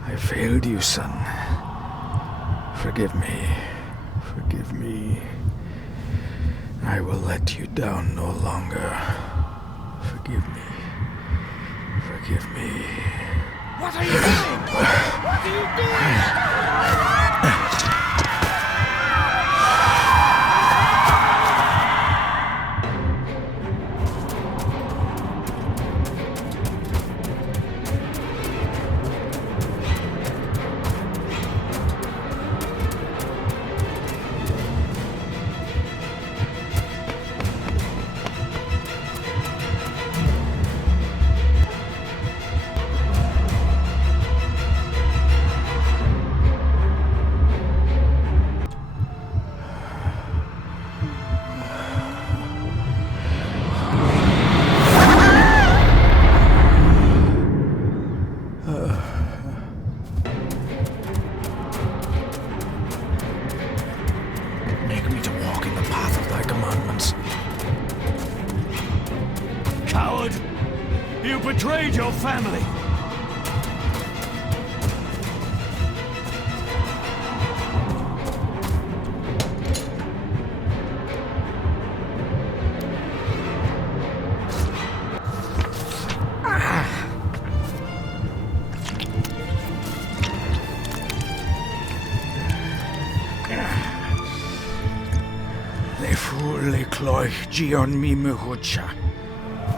I failed you, son. Forgive me. Forgive me. I will let you down no longer. Forgive me. Forgive me. What are you doing? What are you doing? Make me to walk in the path of thy commandments. Coward! You betrayed your family! Le fur le cloich gion mi muhucha.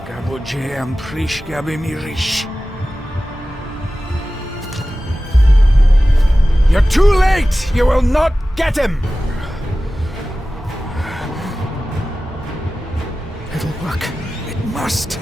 Gabuje am prish gabi mi rish. You're too late! You will not get him! It'll work. It must.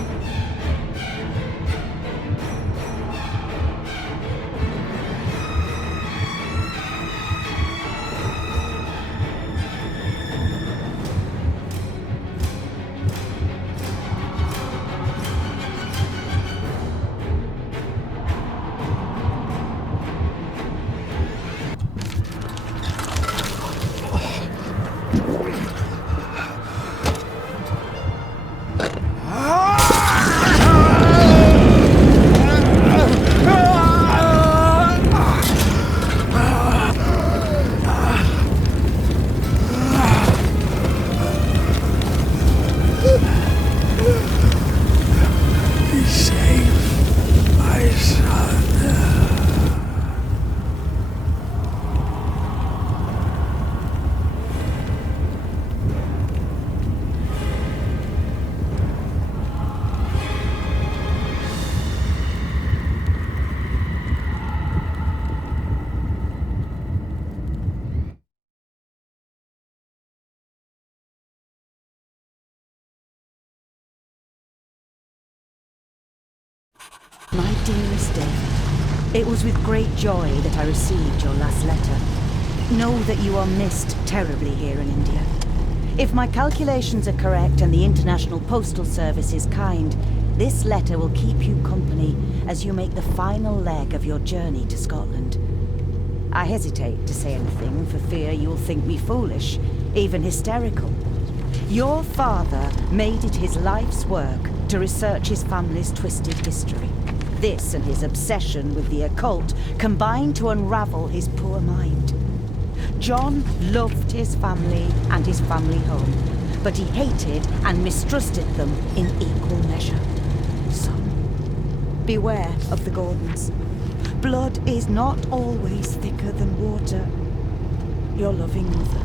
My dearest David, it was with great joy that I received your last letter. Know that you are missed terribly here in India. If my calculations are correct and the International Postal Service is kind, this letter will keep you company as you make the final leg of your journey to Scotland. I hesitate to say anything for fear you'll think me foolish, even hysterical. Your father made it his life's work to research his family's twisted history. This and his obsession with the occult combined to unravel his poor mind. John loved his family and his family home, but he hated and mistrusted them in equal measure. Son, beware of the Gordons. Blood is not always thicker than water. Your loving mother.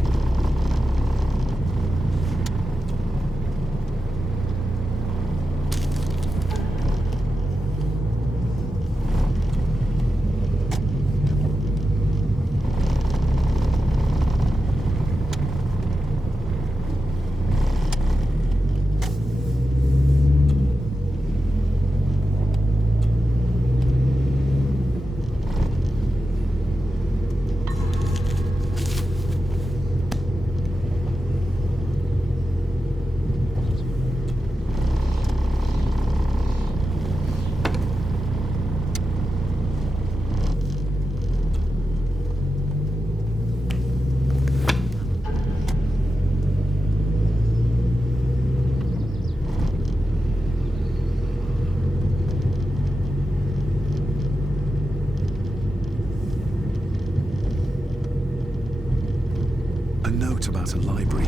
about a library,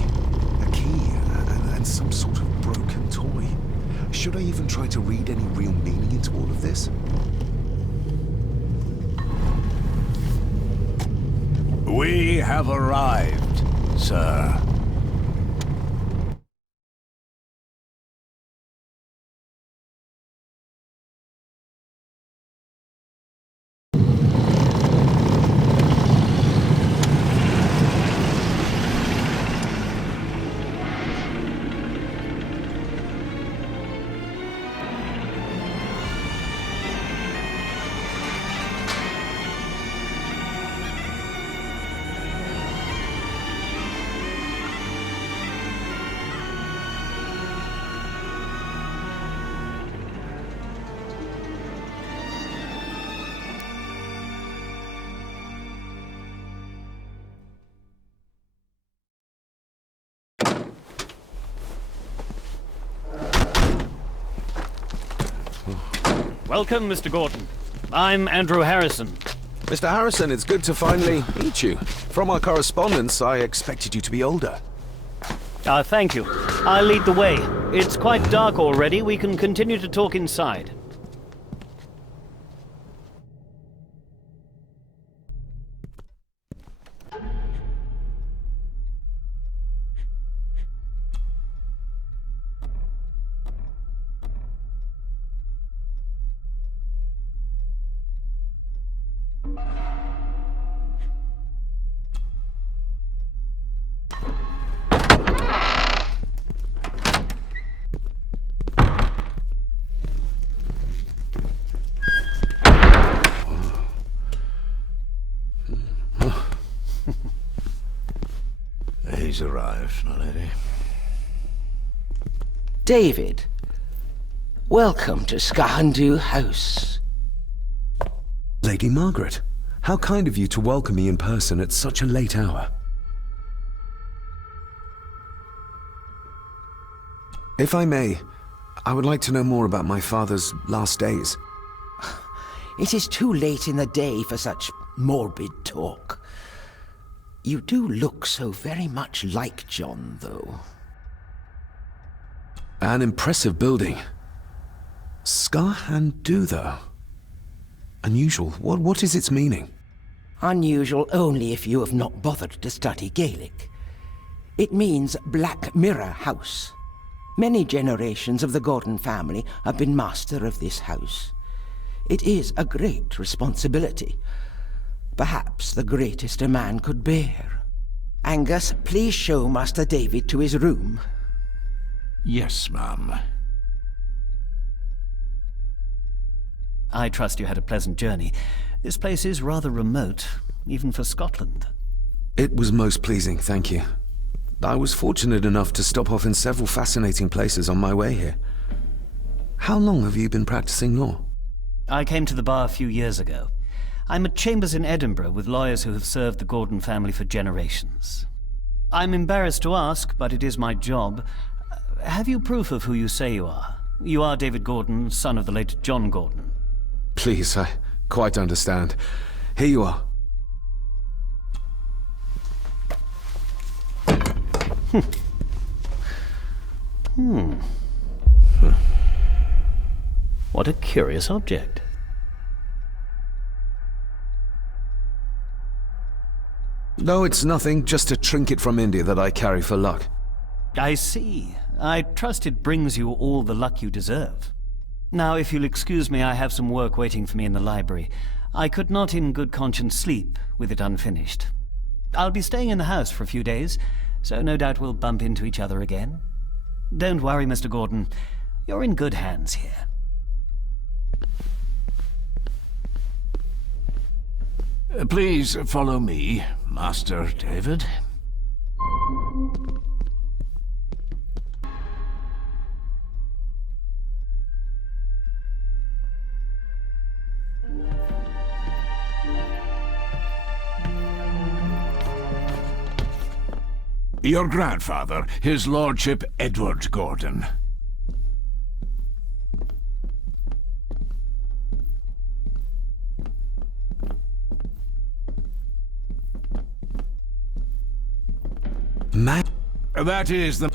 a key, and some sort of broken toy. Should I even try to read any real meaning into all of this? We have arrived, sir. Welcome, Mr. Gordon. I'm Andrew Harrison. Mr. Harrison, it's good to finally meet you. From our correspondence, I expected you to be older. Thank you. I'll lead the way. It's quite dark already. We can continue to talk inside. He's arrived, my lady. David, welcome to Skahandu House. Lady Margaret, how kind of you to welcome me in person at such a late hour. If I may, I would like to know more about my father's last days. It is too late in the day for such morbid talk. You do look so very much like John, though. An impressive building. Skahandu, though. Unusual. What is its meaning? Unusual only if you have not bothered to study Gaelic. It means Black Mirror House. Many generations of the Gordon family have been master of this house. It is a great responsibility. Perhaps the greatest a man could bear. Angus, please show Master David to his room. Yes, ma'am. I trust you had a pleasant journey. This place is rather remote, even for Scotland. It was most pleasing, thank you. I was fortunate enough to stop off in several fascinating places on my way here. How long have you been practicing law? I came to the bar a few years ago. I'm at chambers in Edinburgh with lawyers who have served the Gordon family for generations. I'm embarrassed to ask, but it is my job. Have you proof of who you say you are? You are David Gordon, son of the late John Gordon. Please, I quite understand. Here you are. What a curious object. No, it's nothing, just a trinket from India that I carry for luck. I see. I trust it brings you all the luck you deserve. Now, if you'll excuse me, I have some work waiting for me in the library. I could not in good conscience sleep with it unfinished. I'll be staying in the house for a few days, so no doubt we'll bump into each other again. Don't worry, Mr. Gordon. You're in good hands here. Please follow me, Master David. Your grandfather, his lordship Edward Gordon. man... That is the...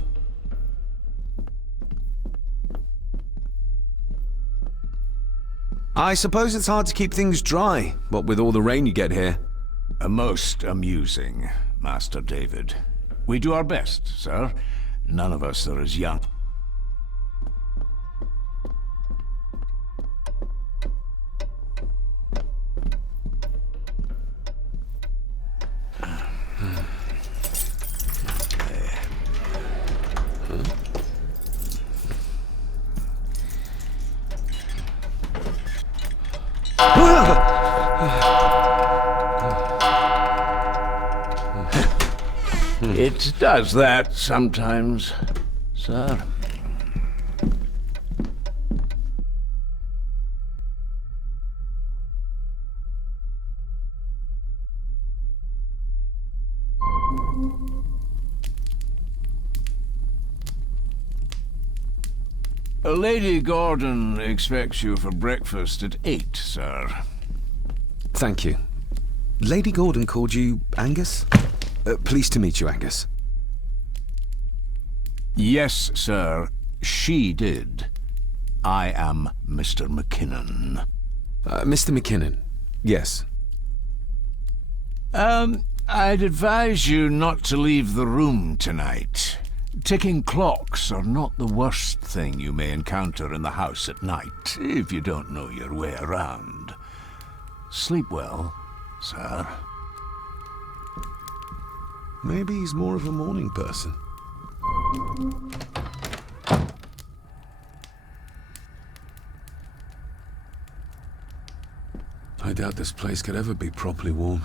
I suppose it's hard to keep things dry, what with all the rain you get here. Most amusing, Master David. We do our best, sir. None of us are as young. It does that sometimes, sir. Lady Gordon expects you for breakfast at 8, sir. Thank you. Lady Gordon called you Angus? Pleased to meet you, Angus. Yes, sir. She did. I am Mr. McKinnon. Mr. McKinnon. Yes. I'd advise you not to leave the room tonight. Ticking clocks are not the worst thing you may encounter in the house at night, if you don't know your way around. Sleep well, sir. Maybe he's more of a morning person. I doubt this place could ever be properly warm.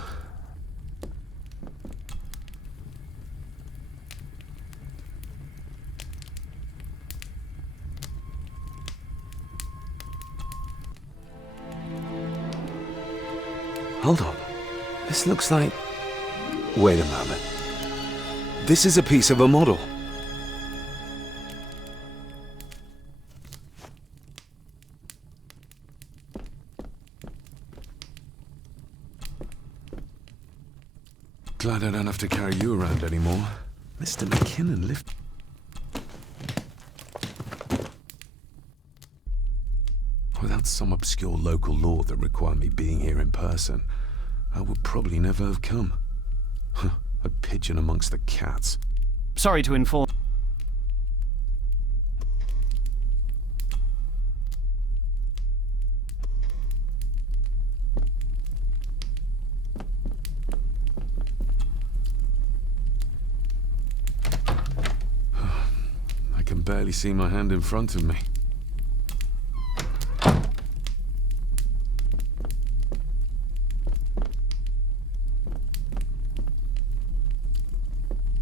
Hold on. This looks like... Wait a moment. This is a piece of a model. Glad I don't have to carry you around anymore. Mr. McKinnon lived... Without some obscure local law that required me being here in person, I would probably never have come. A pigeon amongst the cats. Sorry to inform... I can barely see my hand in front of me.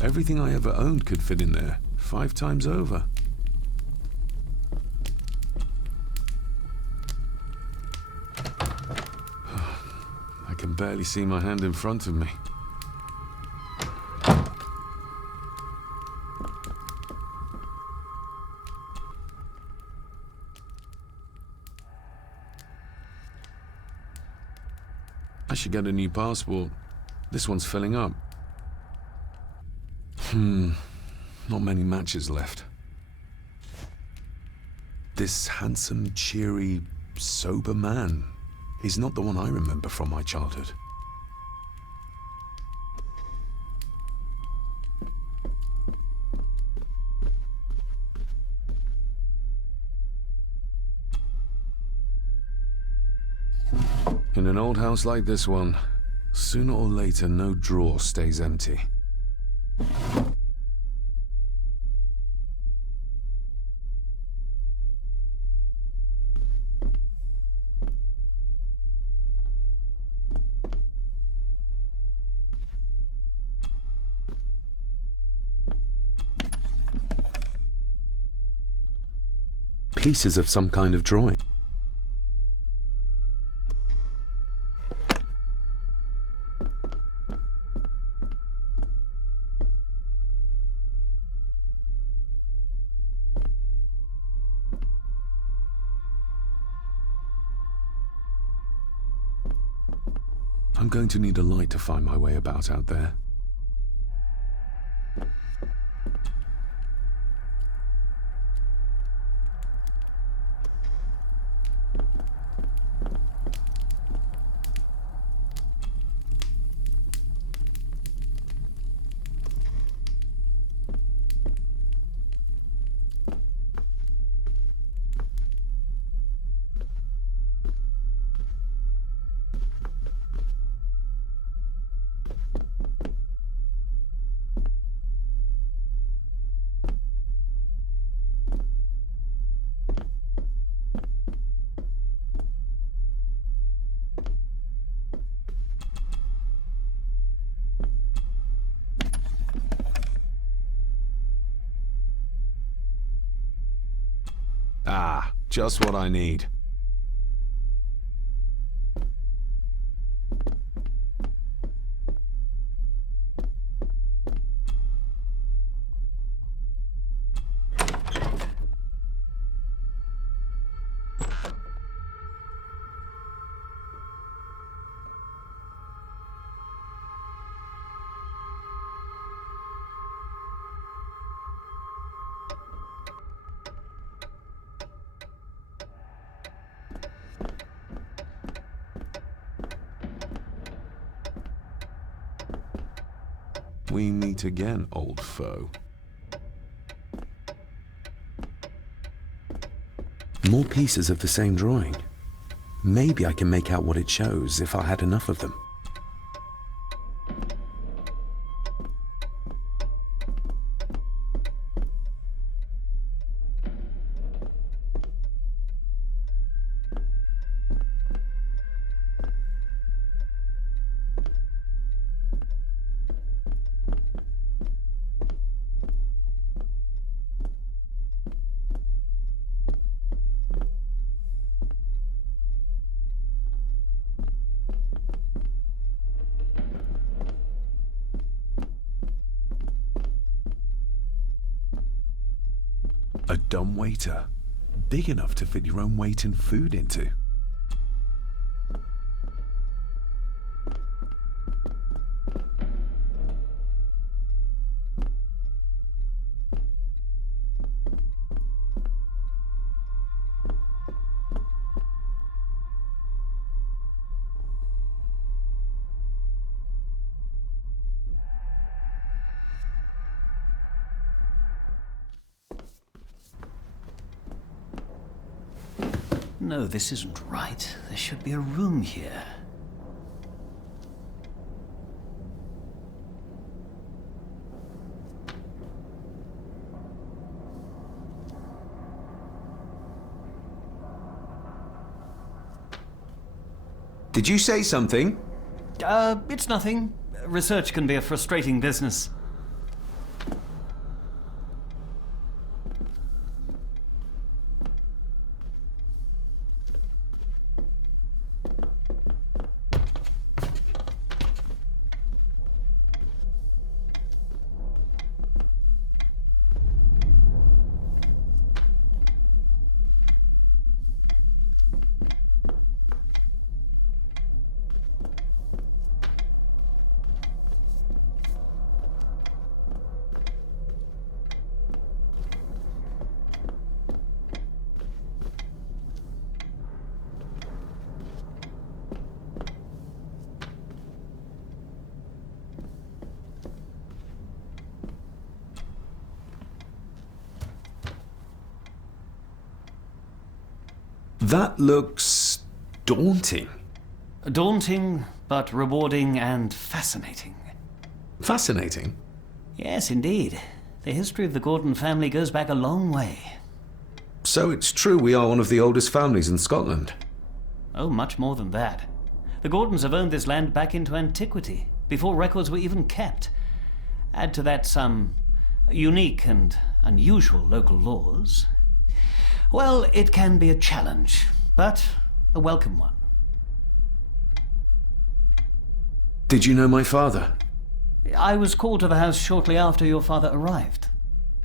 Everything I ever owned could fit in there, 5 times over. I can barely see my hand in front of me. I should get a new passport. This one's filling up. Not many matches left. This handsome, cheery, sober man is not the one I remember from my childhood. In an old house like this one, sooner or later no drawer stays empty. Pieces of some kind of drawing. I'm going to need a light to find my way about out there. Ah, just what I need. We meet again, old foe. More pieces of the same drawing. Maybe I can make out what it shows if I had enough of them. A dumb waiter. Big enough to fit your own weight in food into. No, this isn't right. There should be a room here. Did you say something? It's nothing. Research can be a frustrating business. That looks daunting. Daunting, but rewarding and fascinating. Fascinating? Yes, indeed. The history of the Gordon family goes back a long way. So it's true we are one of the oldest families in Scotland. Oh, much more than that. The Gordons have owned this land back into antiquity, before records were even kept. Add to that some unique and unusual local laws. Well, it can be a challenge, but a welcome one. Did you know my father? I was called to the house shortly after your father arrived.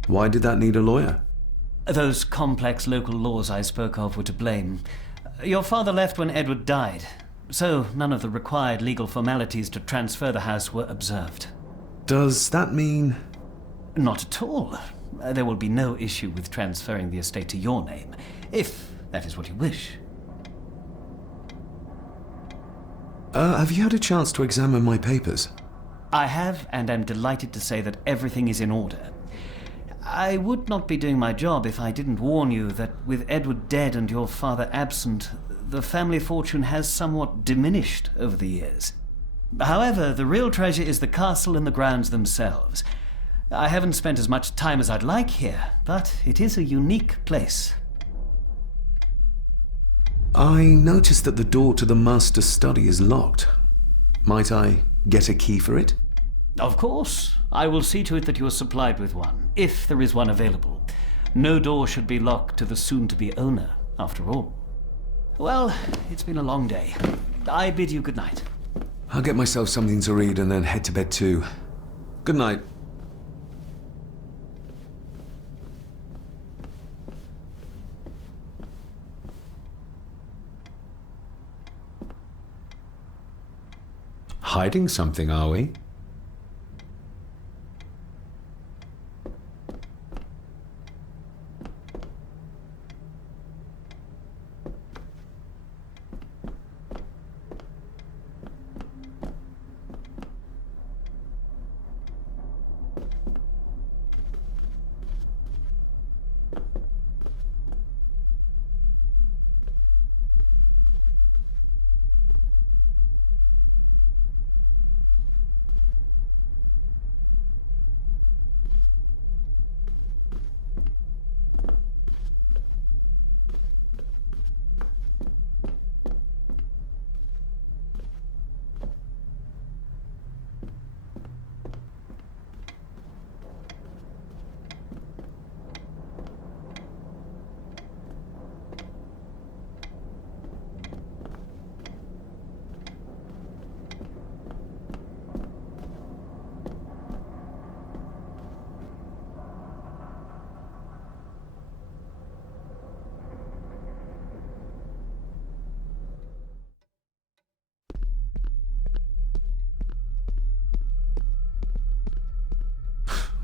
Why did that need a lawyer? Those complex local laws I spoke of were to blame. Your father left when Edward died, so none of the required legal formalities to transfer the house were observed. Does that mean... Not at all. There will be no issue with transferring the estate to your name, if that is what you wish. Have you had a chance to examine my papers? I have, and am delighted to say that everything is in order. I would not be doing my job if I didn't warn you that with Edward dead and your father absent, the family fortune has somewhat diminished over the years. However, the real treasure is the castle and the grounds themselves. I haven't spent as much time as I'd like here, but it is a unique place. I noticed that the door to the master's study is locked. Might I get a key for it? Of course. I will see to it that you are supplied with one, if there is one available. No door should be locked to the soon-to-be owner, after all. Well, it's been a long day. I bid you good night. I'll get myself something to read and then head to bed too. Good night. Hiding something, are we?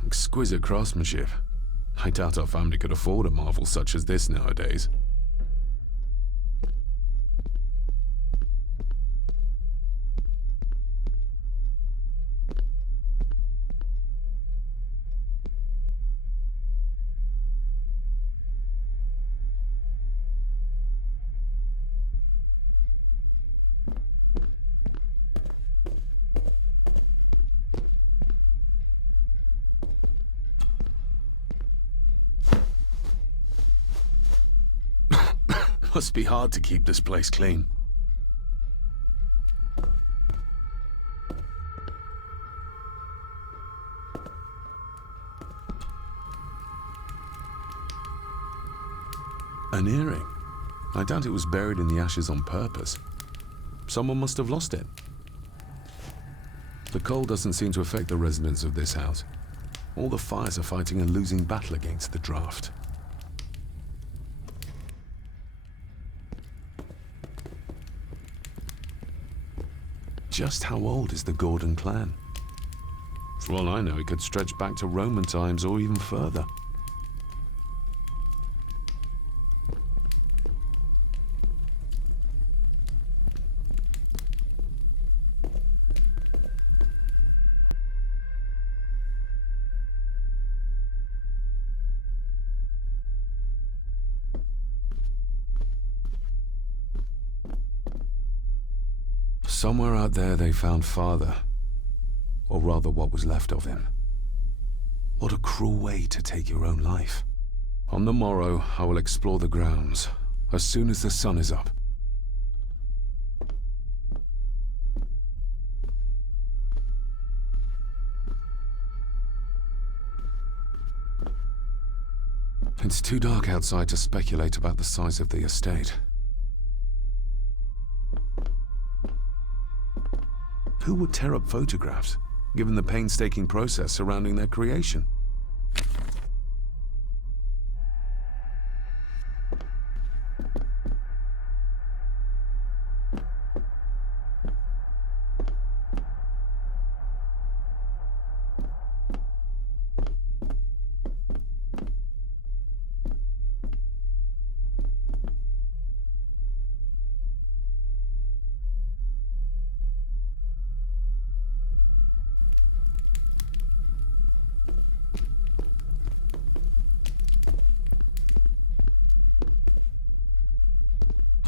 Exquisite craftsmanship. I doubt our family could afford a marvel such as this nowadays. Must be hard to keep this place clean. An earring. I doubt it was buried in the ashes on purpose. Someone must have lost it. The cold doesn't seem to affect the residents of this house. All the fires are fighting a losing battle against the draft. Just how old is the Gordon clan? For all I know, it could stretch back to Roman times or even further. Somewhere out there they found father, or rather what was left of him. What a cruel way to take your own life. On the morrow, I will explore the grounds, as soon as the sun is up. It's too dark outside to speculate about the size of the estate. Who would tear up photographs, given the painstaking process surrounding their creation?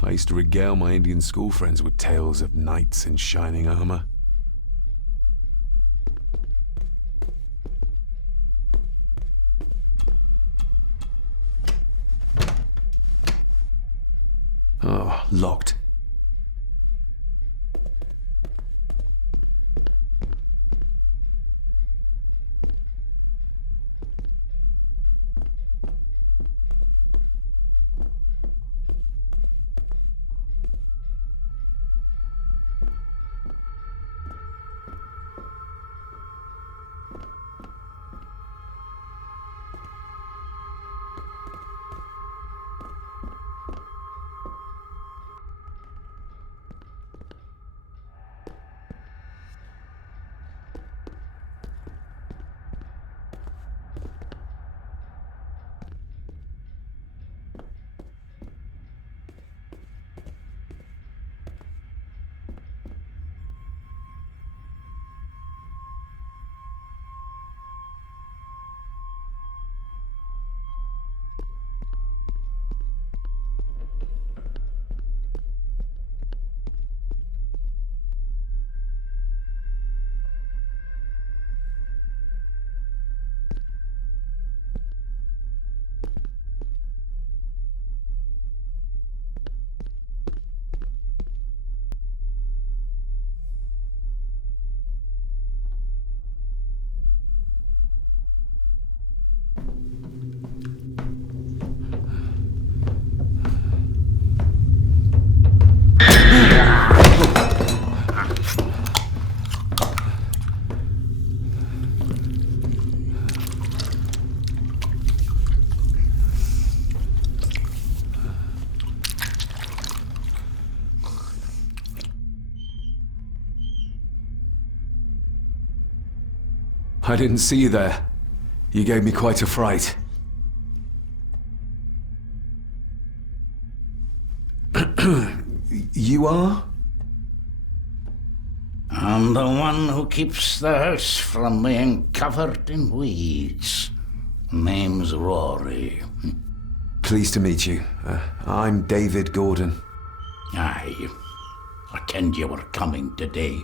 I used to regale my Indian school friends with tales of knights in shining armor. Oh, locked. I didn't see you there. You gave me quite a fright. You are? I'm the one who keeps the house from being covered in weeds. Name's Rory. Pleased to meet you. I'm David Gordon. Aye. I kenned you were coming today.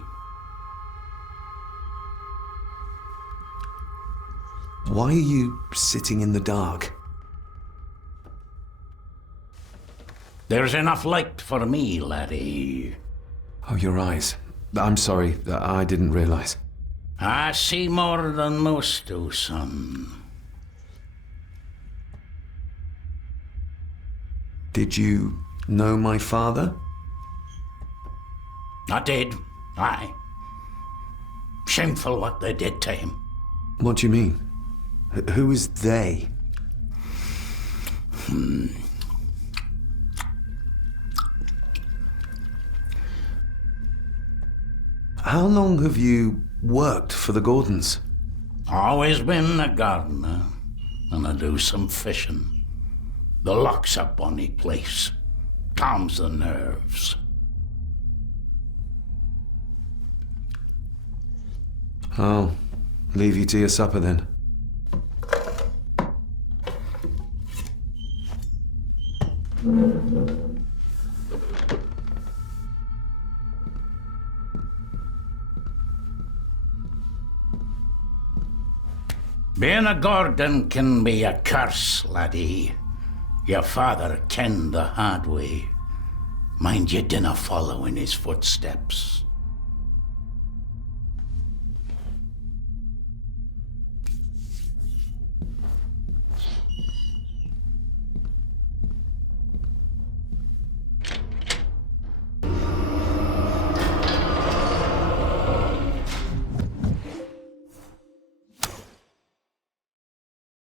Why are you sitting in the dark? There's enough light for me, laddie. Oh, your eyes. I'm sorry, I didn't realize. I see more than most do, son. Did you know my father? I did, aye. Shameful what they did to him. What do you mean? Who is they? How long have you worked for the Gordons? Always been a gardener, and I do some fishing. The loch's a bonny place. Calms the nerves. I'll leave you to your supper then. Being a Gordon can be a curse, laddie. Your father kenned the hard way. Mind you dinna follow in his footsteps.